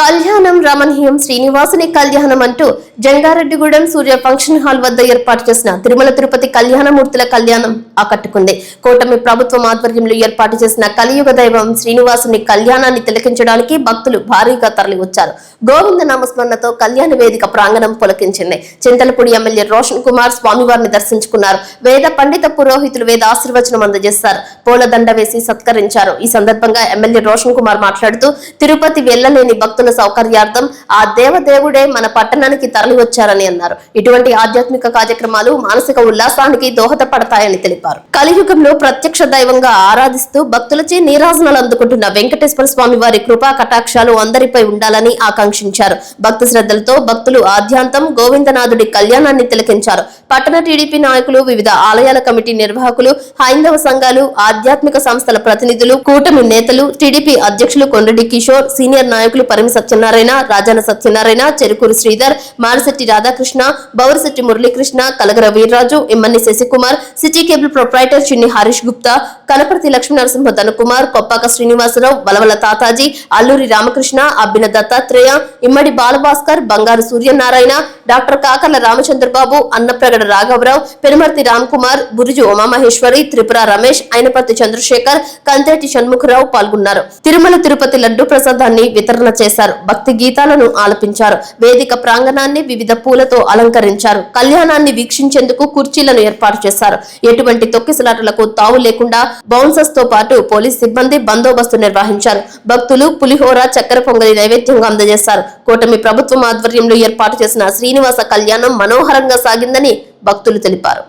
కళ్యాణం రమణీయం శ్రీనివాసుని కళ్యాణం అంటూ జంగారెడ్డిగూడెం సూర్య ఫంక్షన్ హాల్ వద్ద ఏర్పాటు చేసిన తిరుమల తిరుపతి కళ్యాణమూర్తుల కళ్యాణం ఆకట్టుకుంది. కూటమి ప్రభుత్వం ఆధ్వర్యంలో ఏర్పాటు చేసిన కలియుగ దైవం శ్రీనివాసుని కళ్యాణాన్ని తిలకించడానికి భక్తులు భారీగా తరలివచ్చారు. గోవింద నామస్మరణతో కళ్యాణ వేదిక ప్రాంగణం పులకించింది. చింతలపూడి ఎమ్మెల్యే రోషన్ కుమార్ స్వామివారిని దర్శించుకున్నారు. వేద పండిత పురోహితులు వేద ఆశీర్వచనం అందజేశారు. పూలదండ వేసి సత్కరించారు. ఈ సందర్భంగా ఎమ్మెల్యే రోషన్ కుమార్ మాట్లాడుతూ తిరుపతి వెళ్లలేని భక్తుల సౌకర్యార్థం ఆ దేవదేవుడే మన పట్టణానికి తరలి వచ్చారని అన్నారు. ఇటువంటి ఆధ్యాత్మిక కార్యక్రమాలు మానసిక ఉల్లాసానికి దోహదపడతాయని తెలిపారు. కలియుగంలో ప్రత్యక్ష దైవంగా ఆరాధిస్తూ భక్తులచే నీరాజనాలు అందుకుంటున్న వెంకటేశ్వర స్వామి వారి కృపా కటాక్షాలు అందరిపై ఉండాలని ఆకాంక్షించారు. భక్తి శ్రద్ధలతో భక్తులు ఆద్యాంతం గోవిందనాథుడి కళ్యాణాన్ని తిలకించారు. పట్టణ టీడీపీ నాయకులు, వివిధ ఆలయాల కమిటీ నిర్వాహకులు, హైందవ సంఘాలు, ఆధ్యాత్మిక సంస్థల ప్రతినిధులు, కూటమి నేతలు, టీడీపీ అధ్యక్షులు కొండడి కిషోర్, సీనియర్ నాయకులు Parimi Satyanarayana, Rajana Satyanarayana, Cherukuru Sridhar, Marisetti Radhakrishna, Bourisetti Muralikrishna, Kalagara Veerraju, Emmani Sasikumar, city cable proprietor Chinni Harish Gupta, Kanaparthi Lakshminarasimha Dhanakumar, Koppaka Srinivasarao, బలవల Tataji, Alluri Ramakrishna, అబ్బిన Dattatreya, ఇమ్మడి బాలభాస్కర్, బంగారు సూర్యనారాయణ, డాక్టర్ కాకర్ల రామచంద్రబాబు, అన్నప్రగడ రాఘవరావు, పెనుమర్తి రామ్కుమార్, బురుజు ఉమామహేశ్వరి, త్రిపుర రమేష్, అయినపర్తి చంద్రశేఖర్, కంతేటి షణ్ముఖరావు పాల్గొన్నారు. తిరుమల తిరుపతి లడ్డు ప్రసాదాన్ని వితరణ చేశారు. భక్తి గీతాలను ఆలపించారు. వేదిక ప్రాంగణాన్ని వివిధ పూలతో అలంకరించారు. కళ్యాణాన్ని వీక్షించేందుకు కుర్చీలను ఏర్పాటు చేశారు. ఎటువంటి తొక్కిసలాటలకు తావు లేకుండా బౌన్సర్స్ తో పాటు పోలీస్ సిబ్బంది బందోబస్తు నిర్వహించారు. భక్తులు పులిహోర, చక్కెర పొంగలి నైవేద్యంగా అందజేశారు. కూటమి ప్రభుత్వం ఆధ్వర్యంలో ఏర్పాటు చేసిన శ్రీనివాస కళ్యాణం మనోహరంగా సాగిందని భక్తులు తెలిపారు.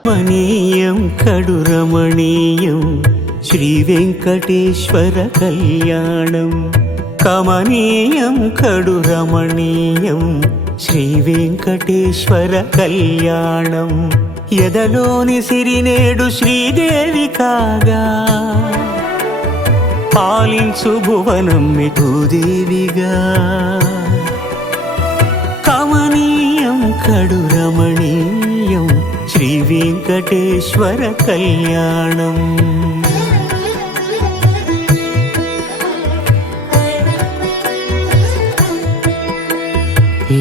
శ్రీ వెంకటేశ్వర కళ్యాణం కమనీయం కడు రమణీయం శ్రీ వెంకటేశ్వర కళ్యాణం ఎదలోని సిరినేడు శ్రీదేవి కాగా పాలించు భువనం భూదేవిగా కమనీయం కడు రమణీయం శ్రీ వెంకటేశ్వర కళ్యాణం.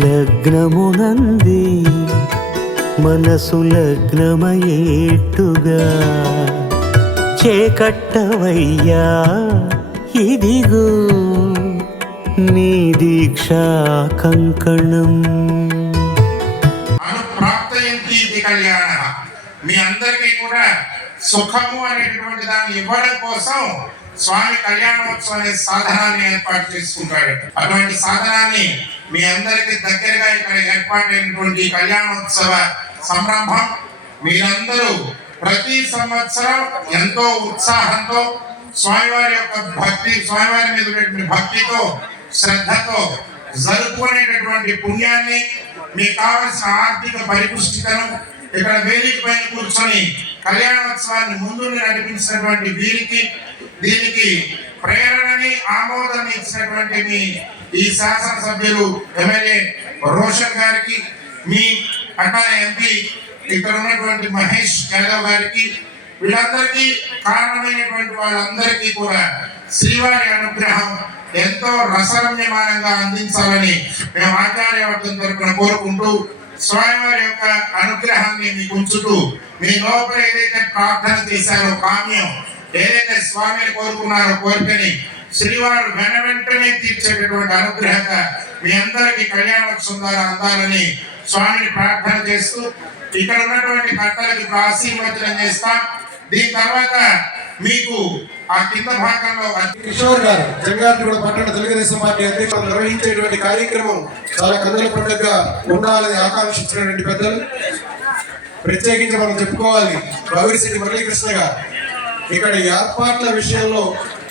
లగ్నమునంది మనసు లగ్నమయేట్టుగా చేకట్టవయ్యా ఇదిగో నీ దీక్షా కంకణం. మీ అందరికీ కూడా సుఖము అనేటువంటి దాన్ని ఇవ్వడం కోసం స్వామి కళ్యాణోత్సవం అనే సాధనాన్ని ఏర్పాటు చేసుకుంటాడు. అటువంటి సాధనాన్ని మీ అందరికి దగ్గరగా ఇక్కడ ఏర్పాటైనటువంటి కళ్యాణోత్సవ సంరంభం మీరందరూ ప్రతి సంవత్సరం ఎంతో ఉత్సాహంతో స్వామివారి యొక్క భక్తి, స్వామివారి మీద భక్తితో శ్రద్ధతో జరుపుకునేటటువంటి పుణ్యాన్ని, మీకు కావలసిన ఆర్థిక పరిపుష్టితను ఇక్కడ వేదిక పైన కూర్చొని కళ్యాణోత్సవాన్ని ముందు నడిపించినటువంటి వీరికి, దీనికి ప్రేరణని ఆమోదాన్ని ఇచ్చినటువంటి మీ ఈ శాసనసభ్యులు ఎమ్మెల్యే రోషన్ గారికి, మీ పట్టణ ఎంపీ ఇక్కడ ఉన్నటువంటి మహేష్ యాదవ్ గారికి, వీళ్ళందరికీ కారణమైనటువంటి వాళ్ళందరికీ కూడా శ్రీవారి అనుగ్రహం ఎంతో రసరమ్యమానంగా అందించాలని మేము ఆచార్యవర్గం తరపున కోరుకుంటూ, స్వామివారి యొక్క అనుగ్రహాన్ని మీకు ఉంచుతూ, మీ లోపల ఏదైతే ప్రార్థన చేశారో కామ్యం, ఏదైతే స్వామిని కోరుకున్నారో కోరికని శ్రీవారు వెంటనే తీర్చేటటువంటి అనుగ్రహంగా మీ అందరికీ కళ్యాణోత్సవం ద్వారా అందాలని స్వామిని ప్రార్థన చేస్తూ, ఇక్కడ ఉన్నటువంటి భక్తులకు ఆశీర్వచనం చేస్తాం. దీని తర్వాత మీకు ఆ కింద భాగంలో కిషోర్ గారు జంగారెడ్డిగూడ పట్టణ తెలుగుదేశం పార్టీ అధ్యక్షులు నిర్వహించేటువంటి కార్యక్రమం చాలా కన్నుల పండుగగా ఉండాలని ఆకాంక్షించినటువంటి పెద్దలు, ప్రత్యేకించి మనం చెప్పుకోవాలి బౌరిశెట్టి మురళీకృష్ణ గారు. ఇక్కడ ఏర్పాట్ల విషయంలో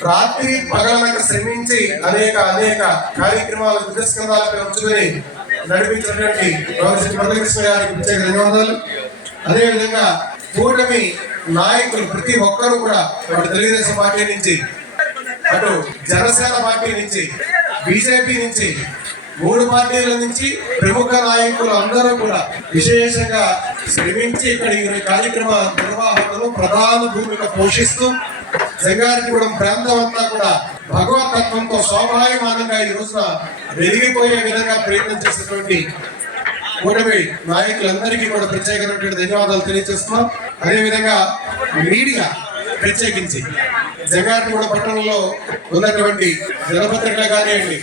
రాత్రి పగలనక శ్రమించి అనేక కార్యక్రమాలు యుద్ధస్కంధాలపై ఉంచుకొని నడిపించినటువంటి బౌరిశెట్టి మురళీకృష్ణ గారికి ప్రత్యేక ధన్యవాదాలు. అదేవిధంగా కూటమి నాయకులు ప్రతి ఒక్కరూ కూడా అటు తెలుగుదేశం పార్టీ నుంచి, అటు జనసేన పార్టీ నుంచి, బీజేపీ నుంచి, 3 పార్టీల నుంచి ప్రముఖ నాయకులు అందరూ కూడా విశేషంగా శ్రమించి ఇక్కడ ఈ కార్యక్రమ నిర్వహణలో ప్రధాన భూమిక పోషిస్తూ జంగారెడ్డిగూడెం ప్రాంతం అంతా కూడా భగవతత్వంతో స్వాభావిమానంగా ఈ రోజున వెలిగిపోయే విధంగా ప్రయత్నం చేసినటువంటి కూటమి నాయకులందరికీ కూడా ప్రత్యేకమైనటువంటి ధన్యవాదాలు తెలియజేస్తున్నాం. అదేవిధంగా మీడియా ప్రత్యేకించి జంగారెడ్డిగూడ పట్టణంలో ఉన్నటువంటి దినపత్రికలు కానివ్వండి,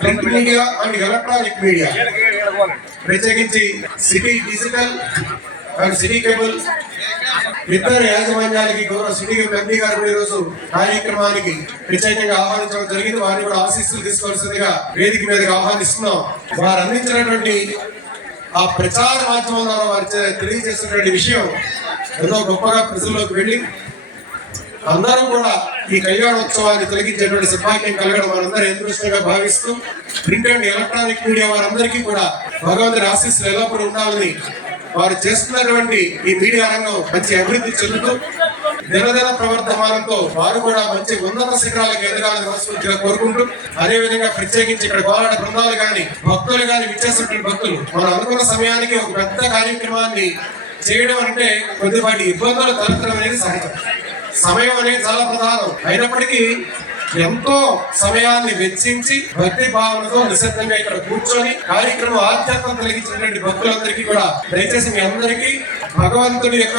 print media and electronic media, ప్రత్యేకించి city digital and city cable ఇద్దరు యాజమాన్యాలకి గౌరవ సిటీ కేబుల్ ఎంపీ గారు ఈరోజు కార్యక్రమానికి ప్రత్యేకంగా ఆహ్వానించడం జరిగింది. వారిని కూడా ఆశీస్సులు తీసుకోవాల్సిందిగా వేదిక మీదకి ఆహ్వానిస్తున్నాం. వారు అందించినటువంటి ఆ ప్రచార మాధ్యమం ద్వారా వారు తెలియజేసినటువంటి విషయం ఎంతో గొప్పగా ప్రజల్లోకి వెళ్ళి అందరూ కూడా ఈ కళ్యాణోత్సవాన్ని తొలగించేటువంటి సౌభాగ్యం కలగడం వారందరూ అదృష్టంగా భావిస్తూ ప్రింట్ అండ్ ఎలక్ట్రానిక్ మీడియా వారందరికీ కూడా భగవంతుడి ఆశీస్సులు ఎల్లప్పుడూ ఉండాలని వారు చేస్తున్నటువంటి ఈ మీడియా రంగం మంచి అభివృద్ధి చెందుతూ దినదిన ప్రవర్తమానంతో వారు కూడా మంచి ఉన్నత శిఖరాలకు ఎదగాలని మనస్ఫూర్తిగా కోరుకుంటూ, అదేవిధంగా ప్రత్యేకించి ఇక్కడ కోలాట బృందాలు కానీ భక్తులు కానీ విచ్చేసినటువంటి భక్తులు మనం అనుకున్న సమయానికి ఒక పెద్ద కార్యక్రమాన్ని చేయడం అంటే కొద్దిపాటి ఇబ్బందులు తలెత్తడం అనేది సహజం. సమయం అనేది చాలా ప్రధానం అయినప్పటికీ ఎంతో సమయాన్ని వెచ్చించి భక్తి భావనతో నిశ్శబ్దంగా ఇక్కడ కూర్చొని కార్యక్రమం ఆధ్యాత్మం కలిగించినటువంటి భక్తులందరికీ కూడా దయచేసి మీ అందరికీ భగవంతుడి యొక్క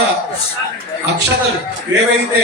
అక్షతలు ఏవైతే